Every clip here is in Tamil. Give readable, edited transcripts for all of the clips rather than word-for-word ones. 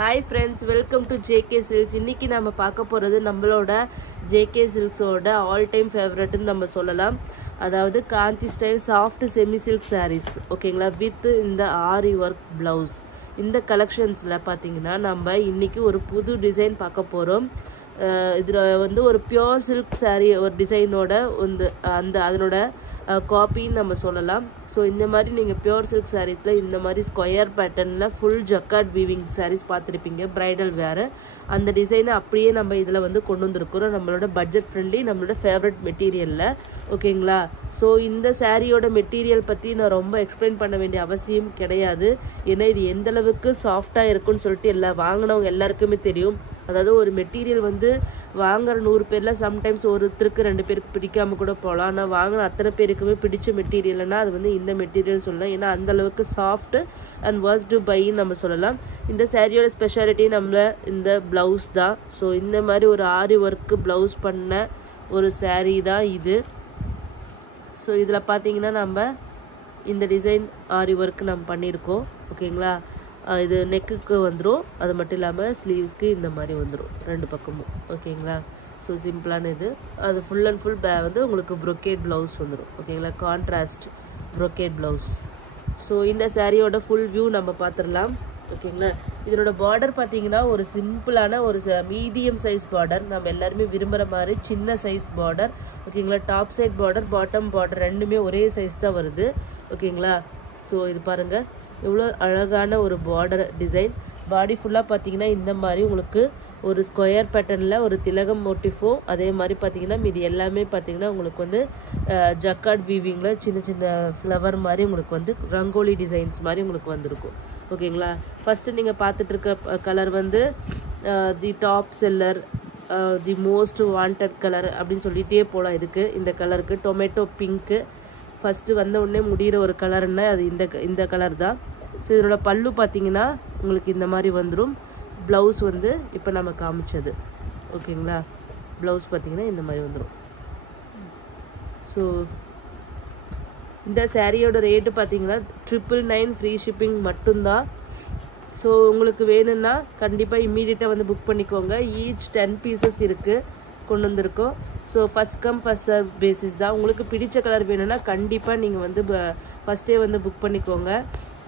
Hi friends, welcome to JK Silks. இன்னைக்கு நாம பார்க்க போறது நம்மளோட JK Silks ஓட all time favorite ன்னு நம்ம சொல்லலாம். அதாவது Kanchi style soft semi silk sarees. ஓகேங்களா? வித் இந்த ஆரி வர்க் blouse. இந்த கலெக்ஷன்ஸ்ல பாத்தீங்கன்னா நம்ம இன்னைக்கு ஒரு புது டிசைன் பார்க்க போறோம். இதுல வந்து ஒரு பியூர் சில்க் saree ஒரு டிசைனோட அந்த அதனோட காப்பின்னு நம்ம சொல்லலாம். ஸோ இந்த மாதிரி நீங்கள் பியூர் சில்க் சாரீஸில் இந்த மாதிரி ஸ்கொயர் பேட்டர்னில் ஃபுல் ஜக்கார்ட் வீவிங் சாரீஸ் பார்த்துருப்பீங்க ப்ரைடல் வேறு. அந்த டிசைனை அப்படியே நம்ம இதில் வந்து கொண்டு வந்திருக்கிறோம் நம்மளோட பட்ஜெட் ஃப்ரெண்ட்லி நம்மளோட ஃபேவரட் மெட்டீரியலில். ஓகேங்களா? ஸோ இந்த சாரியோட மெட்டீரியல் பற்றி நான் ரொம்ப எக்ஸ்பிளைன் பண்ண வேண்டிய அவசியம் கிடையாது. ஏன்னா இது எந்தளவுக்கு சாஃப்டாக இருக்குன்னு சொல்லிட்டு வாங்கினவங்க எல்லாருக்குமே தெரியும். அதாவது ஒரு மெட்டீரியல் வந்து வாங்குற 100 பேரில் சம்டைம்ஸ் ஒருத்தருக்கு 2 பேருக்கு பிடிக்காம கூட போகலாம். ஆனால் வாங்கின அத்தனை பேருக்குமே பிடிச்ச மெட்டீரியல்னா அது வந்து இந்த மெட்டீரியல் சொல்லலாம். ஏன்னா அந்தளவுக்கு சாஃப்ட் அண்ட் வர்ஸ்ட் பைன்னு நம்ம சொல்லலாம். இந்த சாரியோட ஸ்பெஷாலிட்டி நம்மள இந்த ப்ளவுஸ் தான். ஸோ இந்த மாதிரி ஒரு ஆரி ஒர்க்கு ப்ளவுஸ் பண்ண ஒரு சாரீ தான் இது. ஸோ இதில் பார்த்தீங்கன்னா நம்ம இந்த டிசைன் ஆரி ஒர்க் நம்ம பண்ணியிருக்கோம். ஓகேங்களா? இது நெக்குக்கு வந்துடும். அது மட்டும் இல்லாமல் ஸ்லீவ்ஸ்க்கு இந்த மாதிரி வந்துடும் 2 பக்கமும். ஓகேங்களா? ஸோ சிம்பிளான இது. அது ஃபுல் அண்ட் ஃபுல் வந்து உங்களுக்கு ப்ரொக்கேட் ப்ளவுஸ் வந்துடும். ஓகேங்களா? Contrast brocade blouse. ஸோ இந்த சாரியோட ஃபுல் வியூ நம்ம பார்த்துடலாம். ஓகேங்களா? இதனோட பார்டர் பார்த்தீங்கன்னா ஒரு சிம்பிளான ஒரு மீடியம் சைஸ் பார்டர். நம்ம எல்லாருமே விரும்புகிற மாதிரி சின்ன சைஸ் பார்டர். ஓகேங்களா? Top side border bottom border ரெண்டுமே ஒரே சைஸ் தான் வருது. ஓகேங்களா? ஸோ இது பாருங்கள் எவ்வளோ அழகான ஒரு பார்டர் டிசைன். பாடி ஃபுல்லாக பார்த்தீங்கன்னா இந்த மாதிரி உங்களுக்கு ஒரு ஸ்கொயர் பேட்டர்னில் ஒரு திலகம் மோட்டிஃபோ. அதே மாதிரி பார்த்தீங்கன்னா மீதி எல்லாமே பார்த்தீங்கன்னா உங்களுக்கு வந்து ஜக்கார்ட் வீவிங்கில் சின்ன சின்ன ஃப்ளவர் மாதிரி உங்களுக்கு வந்து ரங்கோலி டிசைன்ஸ் மாதிரி உங்களுக்கு வந்திருக்கும். ஓகேங்களா? ஃபஸ்ட்டு நீங்கள் பார்த்துட்டு இருக்க கலர் வந்து the top seller, the most wanted colour அப்படின்னு சொல்லிகிட்டே போகலாம். இதுக்கு இந்த கலருக்கு டொமேட்டோ பிங்க்கு ஃபஸ்ட்டு வந்த உடனே முடிகிற ஒரு கலர்னா அது இந்த கலர் தான். ஸோ இதனோட பல்லு பார்த்தீங்கன்னா உங்களுக்கு இந்த மாதிரி வந்துடும். ப்ளவுஸ் வந்து இப்போ நம்ம காமிச்சது. ஓகேங்களா? ப்ளவுஸ் பார்த்தீங்கன்னா இந்த மாதிரி வந்துடும். ஸோ இந்த சாரியோட ரேட்டு பார்த்தீங்கன்னா 999 ஃப்ரீ ஷிப்பிங் மட்டும்தான். ஸோ உங்களுக்கு வேணும்னா கண்டிப்பாக இம்மீடியட்டாக வந்து புக் பண்ணிக்கோங்க. ஈச் 10 பீசஸ் இருக்குது கொண்டு வந்திருக்கோம். So first come first serve basis தான். உங்களுக்கு பிடிச்ச கலர் வேணும்னா கண்டிப்பாக நீங்கள் வந்து ஃபஸ்ட்டே வந்து புக் பண்ணிக்கோங்க.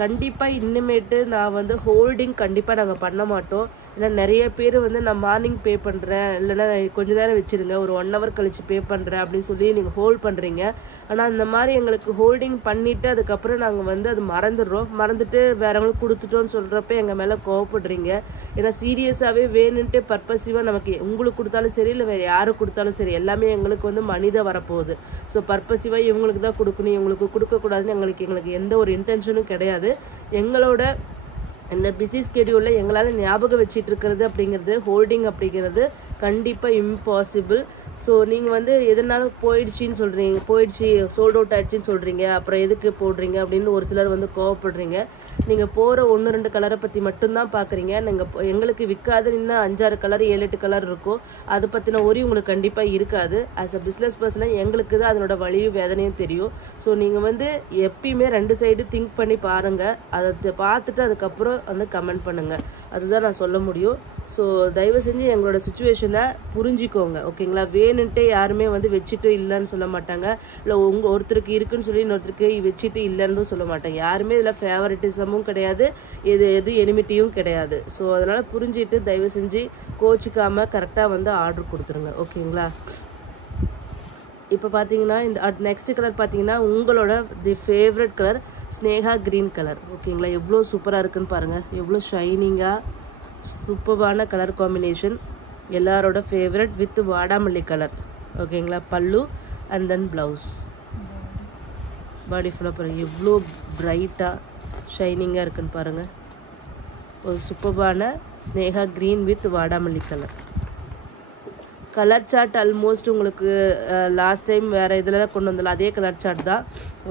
கண்டிப்பாக இனிமேட்டு நான் வந்து ஹோல்டிங் கண்டிப்பாக நாங்கள் பண்ண மாட்டோம். ஏன்னா நிறைய பேர் வந்து நான் மார்னிங் பே பண்ணுறேன், இல்லைன்னா கொஞ்ச நேரம் வச்சுருங்க, ஒரு 1 hour கழிச்சு பே பண்ணுறேன் அப்படின்னு சொல்லி நீங்கள் ஹோல்ட் பண்ணுறீங்க. ஆனால் அந்த மாதிரி எங்களுக்கு ஹோல்டிங் பண்ணிவிட்டு அதுக்கப்புறம் நாங்கள் வந்து அது மறந்துட்டு வேறவங்களுக்கு கொடுத்துட்டோன்னு சொல்கிறப்ப எங்கள் மேலே கோவப்படுறீங்க. ஏன்னா சீரியஸாகவே வேணுன்ட்டு பர்பஸிவாக நமக்கு உங்களுக்கு கொடுத்தாலும் சரி இல்லை வேறு யாருக்கு கொடுத்தாலும் சரி எல்லாமே எங்களுக்கு வந்து மனித வரப்போகுது. ஸோ பர்பஸிவாக இவங்களுக்கு தான் கொடுக்கணும், இவங்களுக்கு கொடுக்கக்கூடாதுன்னு எங்களுக்கு எந்த ஒரு இன்டென்ஷனும் கிடையாது. எங்களோட இந்த பிஸி ஸ்கெடியூலில் எங்களால் ஞாபகம் வச்சிட்டு இருக்கிறது அப்படிங்கிறது ஹோல்டிங் அப்படிங்கிறது கண்டிப்பாக இம்பாசிபிள். ஸோ நீங்கள் வந்து எதனாலும் போயிடுச்சின்னு சொல்கிறீங்க, சோல்ட் அவுட் ஆயிடுச்சின்னு சொல்கிறீங்க, அப்புறம் எதுக்கு போடுறீங்க அப்படின்னு ஒரு சிலர் வந்து கோவப்படுறீங்க. நீங்கள் போகிற 1-2 கலரை பற்றி மட்டும்தான் பார்க்குறீங்க. நீங்கள் எங்களுக்கு விற்காது இன்னும் 5-6 கலர் 7-8 கலர் இருக்கும். அதை பற்றின ஒரி உங்களுக்கு கண்டிப்பாக இருக்காது. ஆஸ் அ பிஸ்னஸ் பர்சனாக எங்களுக்கு தான் அதனோட வலியும் வேதனையும் தெரியும். ஸோ நீங்கள் வந்து எப்பயுமே 2 சைடு திங்க் பண்ணி பாருங்கள். அதை பார்த்துட்டு அதுக்கப்புறம் வந்து கமெண்ட் பண்ணுங்கள். அதுதான் நான் சொல்ல முடியும். ஸோ தயவு செஞ்சு எங்களோட சுச்சுவேஷனை புரிஞ்சிக்கோங்க. ஓகேங்களா? வேணுன்ட்டு யாருமே வந்து வச்சுட்டு இல்லைன்னு சொல்ல மாட்டாங்க, இல்லை ஒருத்தருக்கு இருக்குன்னு சொல்லி இன்னொருத்தருக்கு வச்சுட்டு இல்லைன்னு சொல்ல மாட்டாங்க. யாருமே இதில் ஃபேவரட்டிசமும் கிடையாது, எது எனிமிட்டியும் கிடையாது. ஸோ அதனால் புரிஞ்சுட்டு தயவு செஞ்சு கோச்சிக்காமல் கரெக்டாக வந்து ஆர்டர் கொடுத்துருங்க. ஓகேங்களா? இப்போ பார்த்தீங்கன்னா இந்த நெக்ஸ்ட் கலர் பார்த்தீங்கன்னா உங்களோட தி favourite colour Sneha green colour. ஓகேங்களா? எவ்வளோ சூப்பராக இருக்குன்னு பாருங்கள். எவ்வளோ ஷைனிங்காக சூப்பரான கலர் காம்பினேஷன். எல்லாரோட ஃபேவரட் வித் வாடாமல்லி கலர். ஓகேங்களா? பல்லு அண்ட் தென் ப்ளவுஸ். பாடி ஃபுல்லாக பாருங்கள் எவ்வளோ பிரைட்டாக ஷைனிங்காக இருக்குன்னு பாருங்கள். ஒரு சூப்பரான ஸ்னேகா க்ரீன் வித் வாடாமல்லி கலர். கலர் சார்ட் ஆல்மோஸ்ட் உங்களுக்கு லாஸ்ட் டைம் வேறு இதில் தான் கொண்டு வந்தோம், அதே கலர் சார்ட் தான்.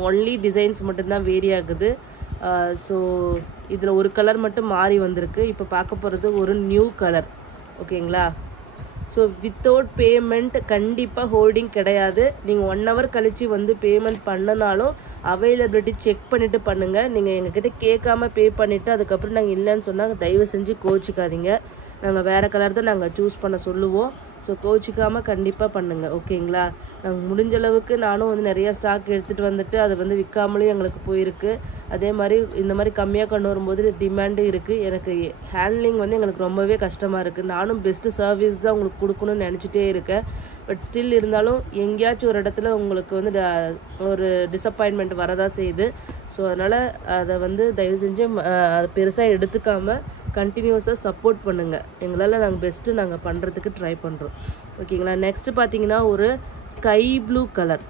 ஒன்லி டிசைன்ஸ் மட்டும்தான் வேரி ஆகுது. ஸோ இதில் ஒரு கலர் மட்டும் மாறி வந்திருக்கு. இப்போ பார்க்க போகிறது ஒரு நியூ கலர். ஓகேங்களா? ஸோ வித்தவுட் பேமெண்ட் கண்டிப்பாக ஹோல்டிங் கிடையாது. நீங்கள் 1 hour கழித்து வந்து பேமெண்ட் பண்ணனாலும் அவைலபிலிட்டி செக் பண்ணிவிட்டு பண்ணுங்கள். நீங்கள் எங்ககிட்ட கேட்காம பே பண்ணிவிட்டு அதுக்கப்புறம் நாங்கள் இல்லைன்னு சொன்னால் தயவு செஞ்சு கோச்சிக்காதீங்க. நாங்கள் வேறு கலர் தான் நாங்கள் சூஸ் பண்ண சொல்லுவோம். ஸோ கோச்சிக்காமல் கண்டிப்பாக பண்ணுங்கள், ஓகேங்களா? நாங்கள் முடிஞ்ச அளவுக்கு நானும் வந்து நிறையா ஸ்டாக் எடுத்துகிட்டு வந்துட்டு அதை வந்து விற்காமலேயும் எங்களுக்கு போயிருக்கு. அதே மாதிரி இந்த மாதிரி கம்மியாக கொண்டு வரும்போது டிமாண்டு இருக்குது. எனக்கு ஹேண்ட்லிங் வந்து எங்களுக்கு ரொம்பவே கஷ்டமாக இருக்குது. நானும் பெஸ்ட்டு சர்வீஸ் தான் உங்களுக்கு கொடுக்கணும்னு நினச்சிட்டே இருக்கேன். பட் ஸ்டில் இருந்தாலும் எங்கேயாச்சும் ஒரு இடத்துல உங்களுக்கு வந்து ஒரு டிசப்பாயின்மெண்ட் வரதான் செய்யுது. ஸோ அதனால் அதை வந்து தயவு செஞ்சு பெருசாக எடுத்துக்காமல் கண்டினியூஸாக சப்போர்ட் பண்ணுங்கள். எங்களால் நாங்கள் பெஸ்ட்டு நாங்கள் பண்ணுறதுக்கு ட்ரை பண்ணுறோம், ஓகேங்களா? நெக்ஸ்ட்டு பார்த்தீங்கன்னா ஒரு ஸ்கை ப்ளூ கலர்,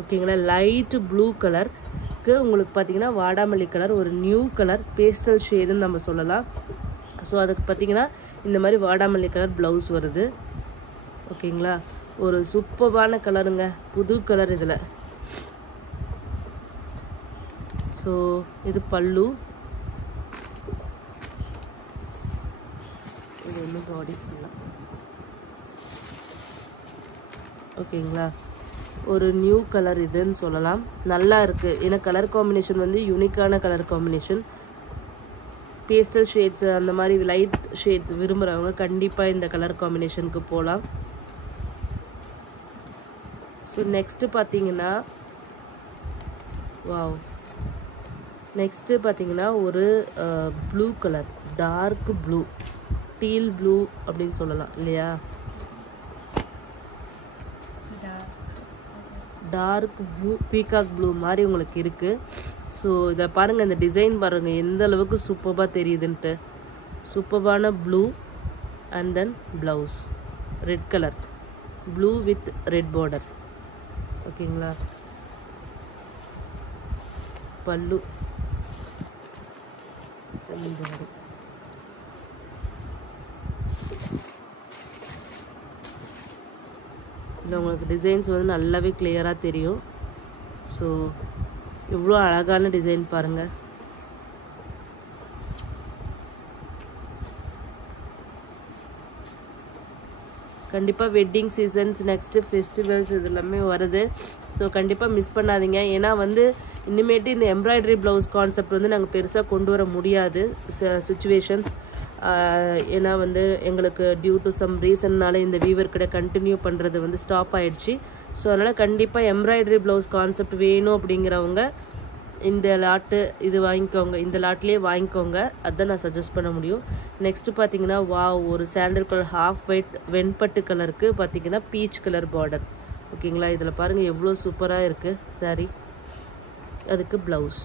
ஓகேங்களா? லைட்டு ப்ளூ கலருக்கு உங்களுக்கு பார்த்தீங்கன்னா வாடாமல்லி கலர் ஒரு நியூ கலர் பேஸ்டல் ஷேடுன்னு நம்ம சொல்லலாம். ஸோ அதுக்கு பார்த்தீங்கன்னா இந்த மாதிரி வாடாமல்லி கலர் ப்ளவுஸ் வருது, ஓகேங்களா? ஒரு சூப்பரான கலருங்க, புது கலர் இதில். ஸோ இது பல்லு, இது ஒன்றும் பாடி ஃபுல்லாக, ஓகேங்களா? ஒரு நியூ கலர் இதுன்னு சொல்லலாம். நல்லா இருக்குது. ஏன்னா கலர் காம்பினேஷன் வந்து யூனிக்கான கலர் காம்பினேஷன். பேஸ்டல் ஷேட்ஸ் அந்த மாதிரி லைட் ஷேட்ஸ் விரும்புகிறவங்க கண்டிப்பாக இந்த கலர் காம்பினேஷனுக்கு போகலாம். ஸோ நெக்ஸ்ட்டு பார்த்தீங்கன்னா வாவ், நெக்ஸ்ட்டு பார்த்தீங்கன்னா ஒரு blue colour, dark blue, teal blue அப்படின்னு சொல்லலாம் இல்லையா? டார்க் ப்ளூ பீகாக் ப்ளூ மாதிரி உங்களுக்கு இருக்குது. ஸோ இதை பாருங்கள், இந்த டிசைன் பாருங்கள் எந்த அளவுக்கு சூப்பராக தெரியுதுன்ட்டு. சூப்பரான blue and then blouse red colour, blue with red border, ஓகேங்களா? பல்லு இல்லை உங்களுக்கு டிசைன்ஸ் வந்து நல்லாவே கிளியராக தெரியும். ஸோ இவ்வளோ அழகான டிசைன் பாருங்கள். கண்டிப்பாக வெட்டிங் சீசன்ஸ் நெக்ஸ்ட்டு ஃபெஸ்டிவல்ஸ் இது எல்லாமே வருது. ஸோ கண்டிப்பாக மிஸ் பண்ணாதீங்க. ஏன்னா வந்து இனிமேட்டு இந்த எம்ப்ராய்டரி ப்ளவுஸ் கான்செப்ட் வந்து நாங்கள் பெருசாக கொண்டு வர முடியாது சுச்சுவேஷன்ஸ். ஏன்னா வந்து எங்களுக்கு டியூ டு சம் ரீசன்னால இந்த வீவர் கிட்ட கண்டினியூ பண்ணுறது வந்து ஸ்டாப் ஆகிடுச்சு. ஸோ அதனால் கண்டிப்பாக எம்ப்ராய்டரி ப்ளவுஸ் கான்செப்ட் வேணும் அப்படிங்கிறவங்க இந்த லாட்டு இது வாங்கிக்கோங்க, இந்த லாட்லேயே வாங்கிக்கோங்க. அதுதான் நான் சஜஸ்ட் பண்ண முடியும். நெக்ஸ்ட்டு பார்த்தீங்கன்னா ஒரு சாண்டல் கலர் ஹாஃப் ஒயிட் வெண்பட்டு கலருக்கு பார்த்தீங்கன்னா பீச் கலர் பார்டர், ஓகேங்களா? இதில் பாருங்கள் எவ்வளோ சூப்பராக இருக்குது சாரி. அதுக்கு ப்ளவுஸ்,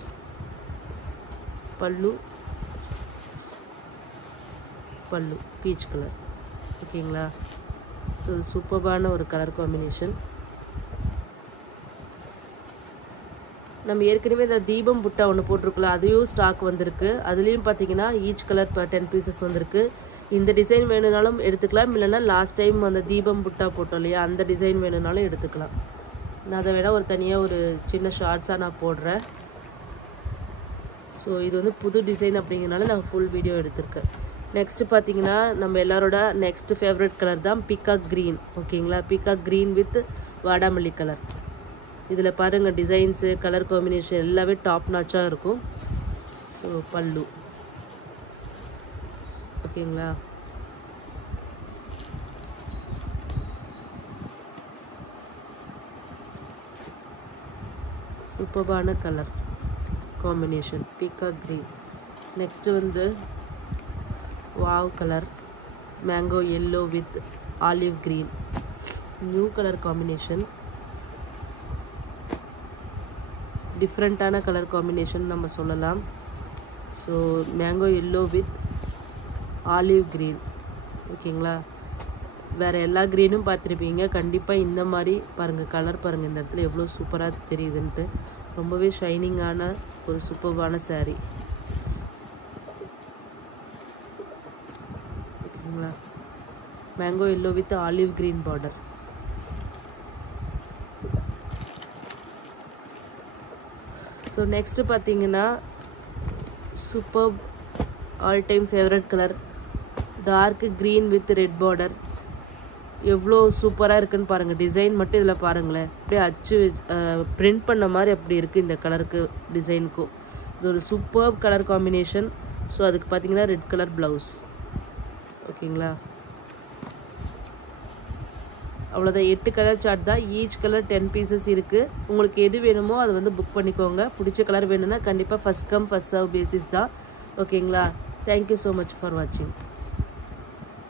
பல்லு பீச் கலர், ஓகேங்களா? ஸோ சூப்பரான ஒரு கலர் காம்பினேஷன். நம்ம ஏற்கனவே இந்த தீபம் புட்டா ஒன்று போட்டிருக்கலாம், அதையும் ஸ்டாக் வந்திருக்கு. அதுலேயும் பார்த்தீங்கன்னா ஈச் கலர் 10 பீசஸ் வந்திருக்கு. இந்த டிசைன் வேணும்னாலும் எடுத்துக்கலாம், இல்லைன்னா லாஸ்ட் டைம் அந்த தீபம் புட்டா போட்டோம் இல்லையா, அந்த டிசைன் வேணும்னாலும் எடுத்துக்கலாம். நான் அதை விட ஒரு தனியாக ஒரு சின்ன ஷார்ட்ஸாக நான் போடுறேன். ஸோ இது வந்து புது டிசைன் அப்படிங்கிறனால நான் ஃபுல் வீடியோ எடுத்திருக்கேன். நெக்ஸ்ட்டு பார்த்தீங்கன்னா நம்ம எல்லாரோட நெக்ஸ்ட் ஃபேவரட் கலர் தான் பீகாக் க்ரீன், ஓகேங்களா? பீகாக் க்ரீன் வித் வாடாமல்லி கலர். இதில் பாருங்கள் டிசைன்ஸு கலர் காம்பினேஷன் எல்லாமே டாப் நாச்சாக இருக்கும். ஸோ பல்லு, ஓகேங்களா? சூப்பரான colour combination peacock green. Next வந்து wow colour mango yellow with olive green, new colour combination. டிஃப்ரெண்ட்டான கலர் காம்பினேஷன் நம்ம சொல்லலாம். So mango yellow with olive green, ஓகேங்களா? வேறு எல்லா க்ரீனும் பார்த்துருப்பீங்க. கண்டிப்பாக இந்த மாதிரி பாருங்கள், கலர் பாருங்கள் இந்த இடத்துல எவ்வளோ சூப்பராக தெரியுதுன்ட்டு. ரொம்பவே ஷைனிங்கான ஒரு சூப்பரான சாரீ, ஓகேங்களா? Mango yellow with olive green border. So next பார்த்தீங்கன்னா super all time favourite colour dark green with red border, எவ்வளோ சூப்பராக இருக்குன்னு பாருங்கள். டிசைன் மட்டும் இதில் பாருங்களேன், அப்படியே அச்சு பிரிண்ட் பண்ண மாதிரி அப்படி இருக்குது இந்த கலருக்கு டிசைனுக்கும். இது ஒரு சூப்பர் கலர் காம்பினேஷன். ஸோ அதுக்கு பார்த்தீங்கன்னா ரெட் கலர் ப்ளவுஸ். ஓகேங்களா, அவ்வளோதான். 8 கலர் சார்ட் தான். ஈச் கலர் 10 பீசஸ் இருக்குது. உங்களுக்கு எது வேணுமோ அதை வந்து புக் பண்ணிக்கோங்க. பிடிச்ச கலர் வேணும்னா கண்டிப்பாக first come first serve basis தான். ஓகேங்களா, தேங்க்யூ ஸோ மச் ஃபார் வாட்சிங்.